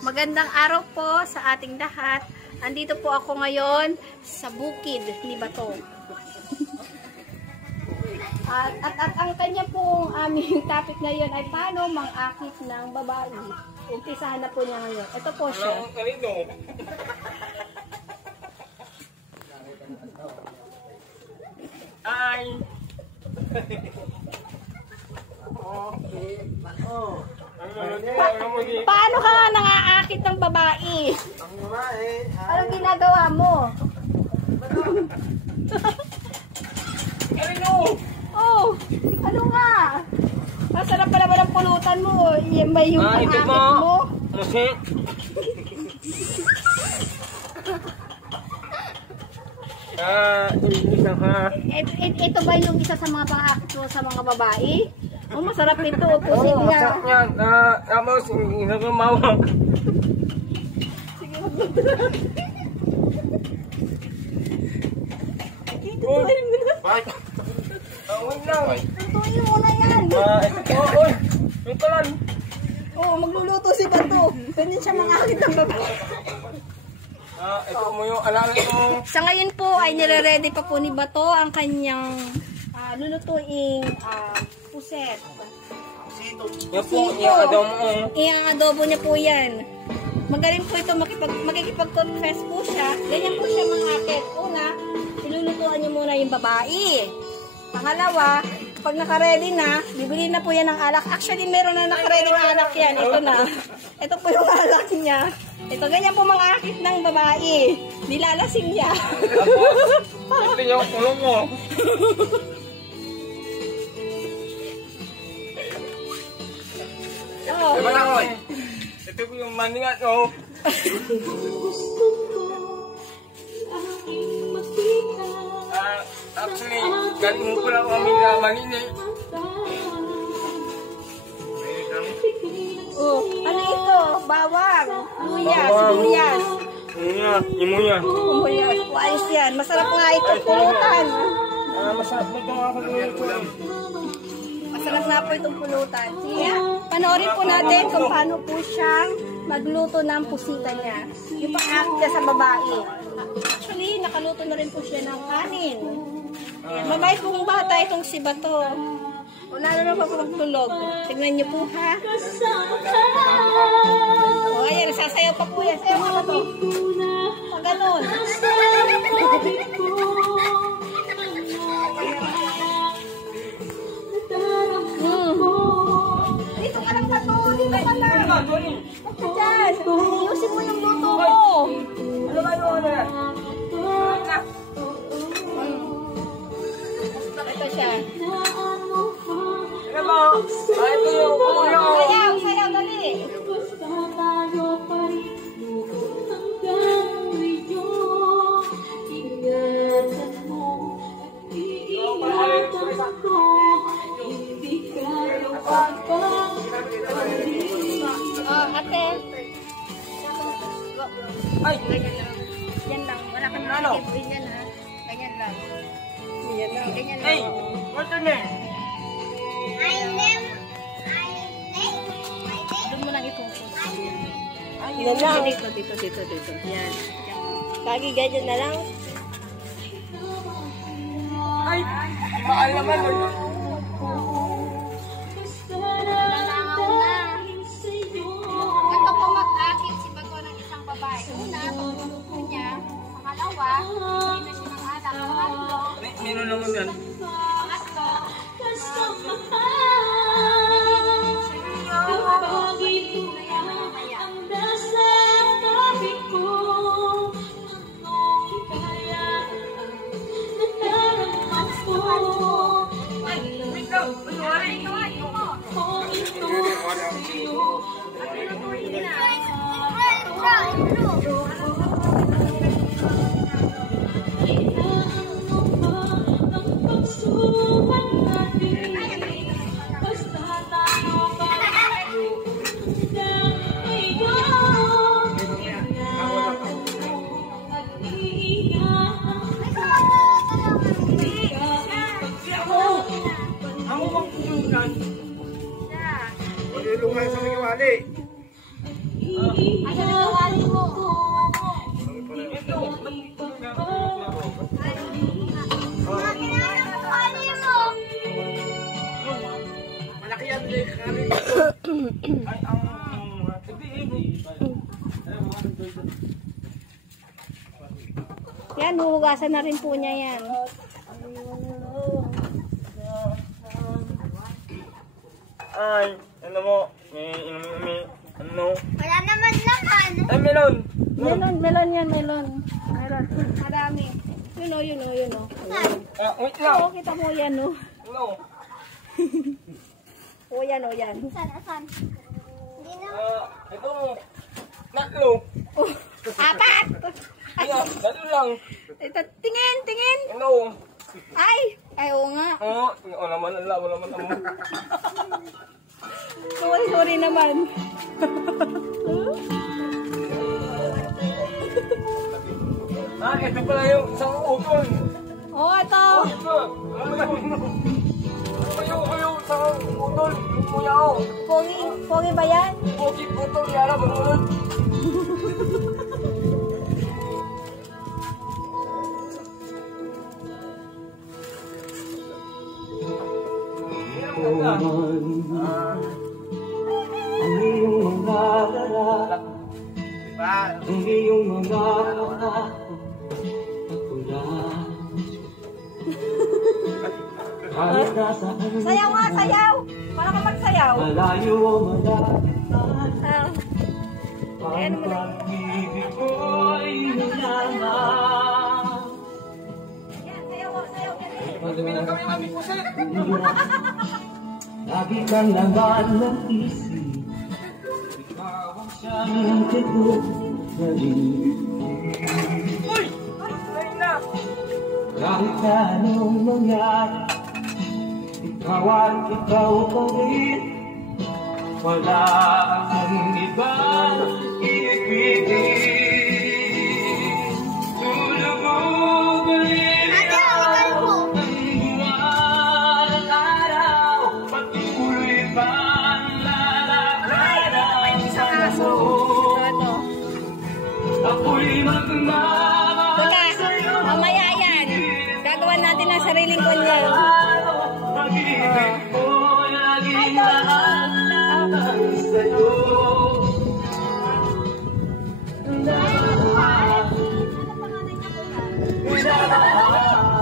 Magandang araw po sa ating lahat. Andito po ako ngayon sa bukid ni Bato. At ang kanya pong aming topic ngayon ay paano mang-akit ng babae. Umpisahan na po niya ngayon. Ito po siya. Ay. Paano ka nga nang-aakit ng babae? Anong ginagawa mo? Oh, ano nga? Masarap pala ba ng pulutan mo? Yan ba yung pang-akit mo? Ito ba yung isa sa mga pang-akit mo sa mga babae? Oh, masarap ito. Pusin niya. Masarap yan. Tapos, inagamawa. Sige, maglutuin. Itutuin mo na. Bye. Wait lang. Lutuin mo na yan. Ito. Oy. Yung kalan. Oo, magluluto si Bato. Ganyan siya mang-akit ng babae. Ito mo yung alala mo. Sa ngayon po ay nire-ready pa po ni Bato ang kanyang lulutuing puset. Yan po, yung adobo mo. Yung adobo niya po yan. Magaling po ito, makikipag-confess po siya. Ganyan po siya mang-akit. Una, ilulutuan niyo muna yung babae. Pangalawa, pag naka-ready na, bibili na po yan ng alak. Actually, meron na naka-ready ng alak yan. Ito na. Ito po yung alak niya. Ito, ganyan po mang-akit ng babae. Nilalasing niya. Ito yung kulong mo. Oh. Diba na ko? Ito po yung maningat ko. Actually, galing mo pala kami na manini. Oh, ano ito? Bawang, luya, sibuyas. Imuya. Sibuyas, ayos yan. Masarap nga ito, pulutan. Masarap mo itong mga pag-uwi. Masarap na po itong pulutan. Sige, panoorin po natin kung paano po siyang magluto ng pusita niya. Yung pang-akit niya sa babae. Actually, nakaluto na rin po siya ng kanin. Ayan, mabait pong bata itong si Bato. Wala na naman po magtulog. Tignan niyo po, ha? O, ayan, sasayaw pa po yan. Sayaw ka ba to? Pag ganun. Dito ka lang, Bato. Dito ka lang. Diyan. Ayusin mo yung luto mo. Ano ba yung ano yan? Ito siya. Ano ba? Ito yung ulo. Sayaw, sayaw, dali. Ate. Ay! Yan lang. Wala kang Ano? ganyan, ha? Ganyan lang. Ganyan lang. Ganyan lang. Hey! What's your name? Doon mo lang i-focus. Yan lang. Dito. Yan. Kagi, ganyan na lang. Ay! Mahal naman. Ito po mag-akit si Bato ng isang babae. Una, pagluluto niya. Pangalawa, hindi na siya ng alak. Pangatlo, Meron naman yan. Ang ubang pumungan. Malulungay sa mga wali. Asa na kawali mo? Malaki yan, kari. Ay, ang... Yan, huhugasan na rin po niya yan. Ay, ano mo? Ano? Wala naman laman. Ay, melon! Melon yan, melon. Meron. Marami. Yun o. Ah, wait lang! Oo, kita mo yan o. Ano? O yan. Saan? Hindi na. Ito. Tatlo. Apat! Ano? Tatlo lang. Ito, tingin! Ano? Ay, oo nga. Oo naman, wala naman ang... Sorry naman. Ito pala yung isang utol. Oo, ito. Yung isang utol. Yung kuya ko. Pogi ba yan? Pogi utol, yara, bangunod. Ang iyong mga lalak, ang iyong mga pangako, ako lang. Kahit nasaan Sayaw nga, sayaw. Para ka magsayaw. malayo o malapit na, Ayan ang mo na. pag-ibig ko'y nilalang. Yan, sayaw. Lagi kang laman ng isip, ikaw ang siyang tito na Uy! Ay na! kahit na anong mangyari, ikaw pa rin. Wala akong ibang ibigin. Tulog ulit ang buwan at araw, patuloy pang lalakad ang Aso. Ito. ako'y Teka, mamaya yan. Gagawan natin ang sariling kunyan. pag-ibig ko laging lahat sa'yo.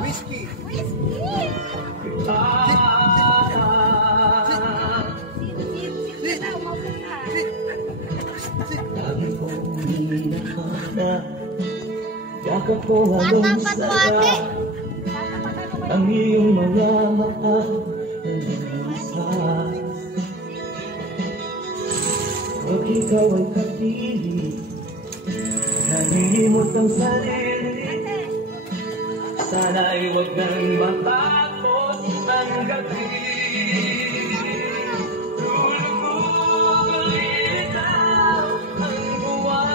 Whiskey! Lagi kong hinahangad, yakap ko hanggang sarap, ang iyong mga mata ang isa. Pag ikaw ay kapiling, nalimot ang sarili, sana'y huwag nang matapos ang gabi. Tulog ulit ang buwan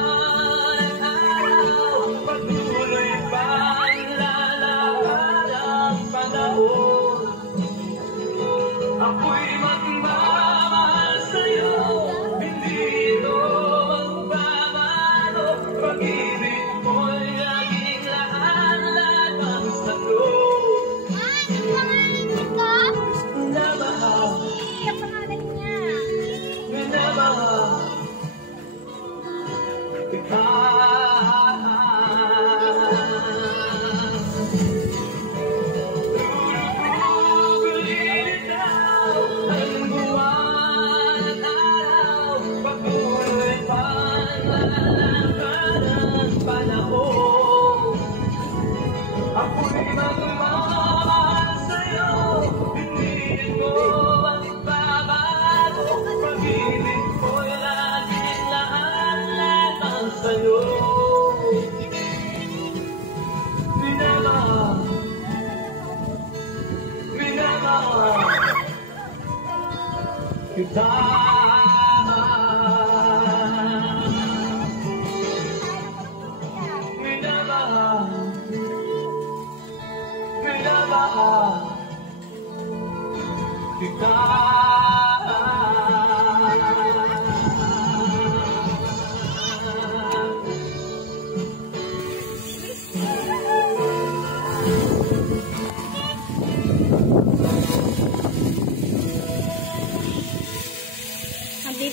at araw, patuloy pang lalakad ang panahon. Ako'y magmamahal sa'yo, hindi ito magbabago. Pag-ibig mo'y laging lahat sa loob.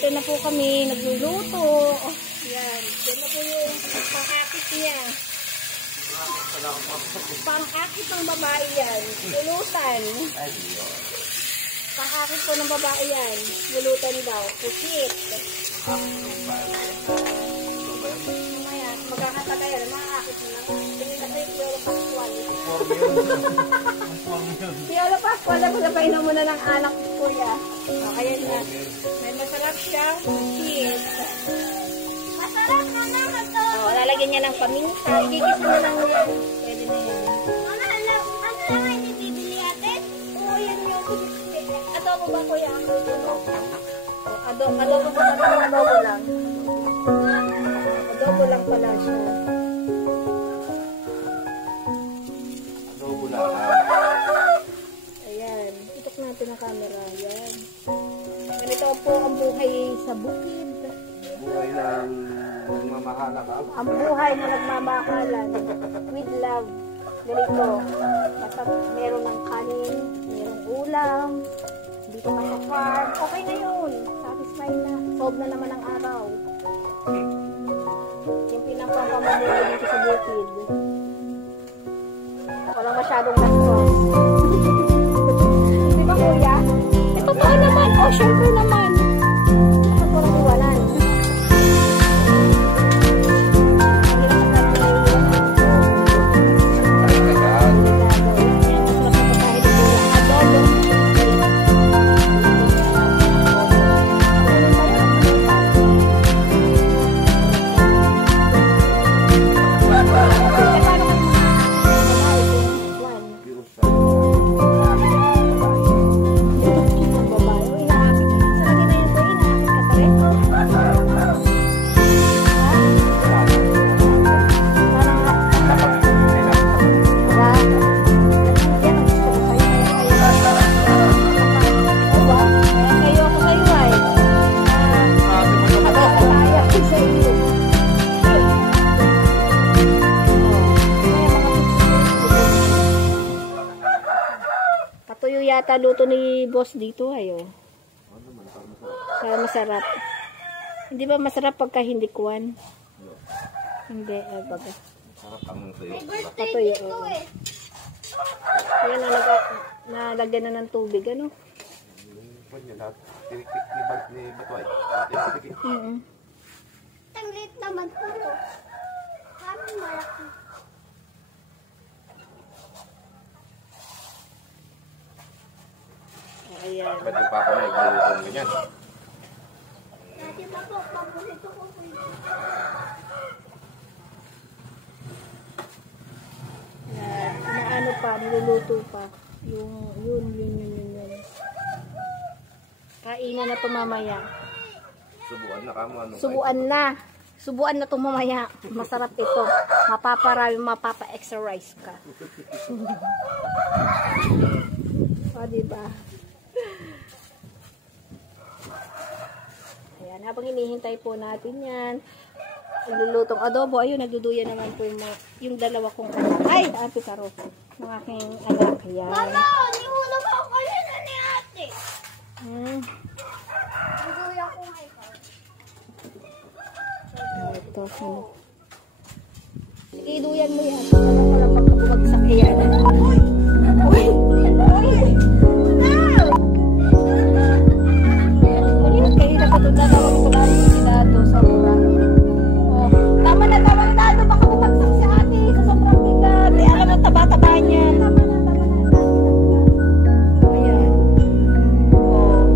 Dito na po kami nagluluto. Oh, yan. Yan na po yung pang-akit niya. Pang-akit ng babae yan. Lulutan. Pang-akit po ng babae yan. Lulutan daw. Pusit. Mamaya, magkakata kayo. Makakakit mo lang. Tingin na kayo Piolo Pascual. Piolo Pascual, napainom mo na ng anak ko, kuya. O, ayan na. May masarap siyang pusit. Masarap na naman to. O, lalagyan niya ng paminta. Igigit mo lang yan. Pwede na yan. Ano naman hindi bibili ate? Oo, yan yung adobo ba, kuya? Adobo ba na lang? Adobo lang. Adobo lang pala siya. Adobo lang. Ayan. Itok natin ang camera. Ayan. Ganito po ang buhay sa bukid. Buhay ng mamahala ka. Ang buhay na nagmamahalan. With love. Ganito. Basta meron ng kanin, merong ulam, dito ka sa farm. Okay na yun. Satisfied na. Solve na naman ang araw. Yung pinampamamuli dito sa bukid. Walang masyadong gastos. Di ba, kuya? Eh, totoo naman. Oh, syempre naman. Bakit walang iwanan? Yata luto ni boss dito ayo. Para masarap. Hindi ba masarap pagka hindi kuwan? Hindi, baga. Sarap ang sayo. Patuyo. Ayan na nalagyan na ng tubig, ano? Ni Batoy. Tanglit naman po to. Kami malaki. Ayan. Ba't yung papa mo nagluluto ganyan? Dati pa po, paborito ko po yun. Naano pa, niluluto pa. Yun. Kainan na to mamaya. Subuan na kamo ano. Subuan na to mamaya. Masarap ito. Mapaparami, mapapa-extra rice ka. O, diba? Ayan, habang hinihintay po natin yan, ilulutong adobo, ayun, nagduduyan naman po yung dalawa kong anak. Ay, ate Karo, ng aking anak. Ayan. Mama, nihulog ako kayo na ni ate. Niguya ko nga ikaw. Ito, ano. Iduyan mo yan. Alam ko lang pagkabumagsak yan. Uy! Kayo na patutawag ko lang si Dado sa mura. Oh, tama na Dado, baka bumagsak si ate sa sobrang bigat. Eh, alam mo, taba-taba niya. Tama na. Ayan. Oh.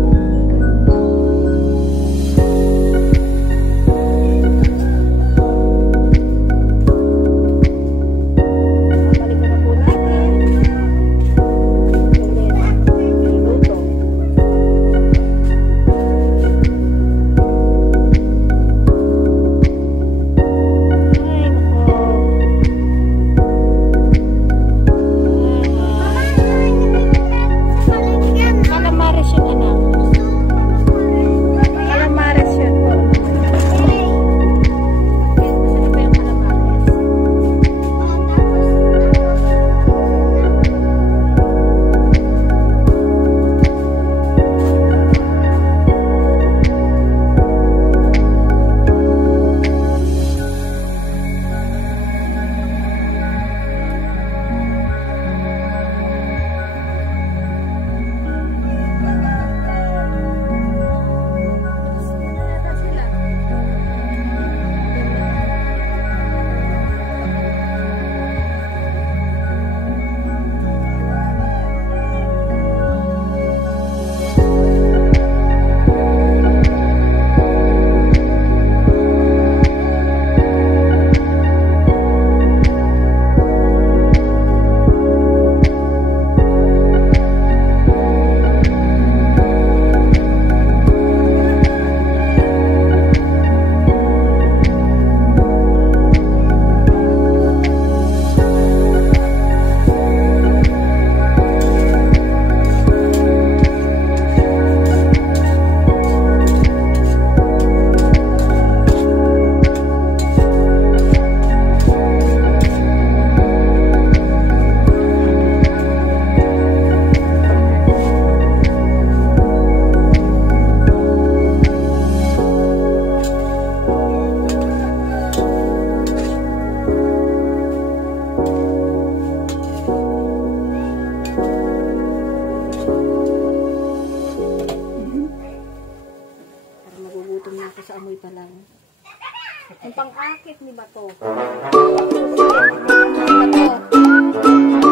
Balik na po natin. Luto. amoy pa lang. Yung pang-akit ni Bato. Bato.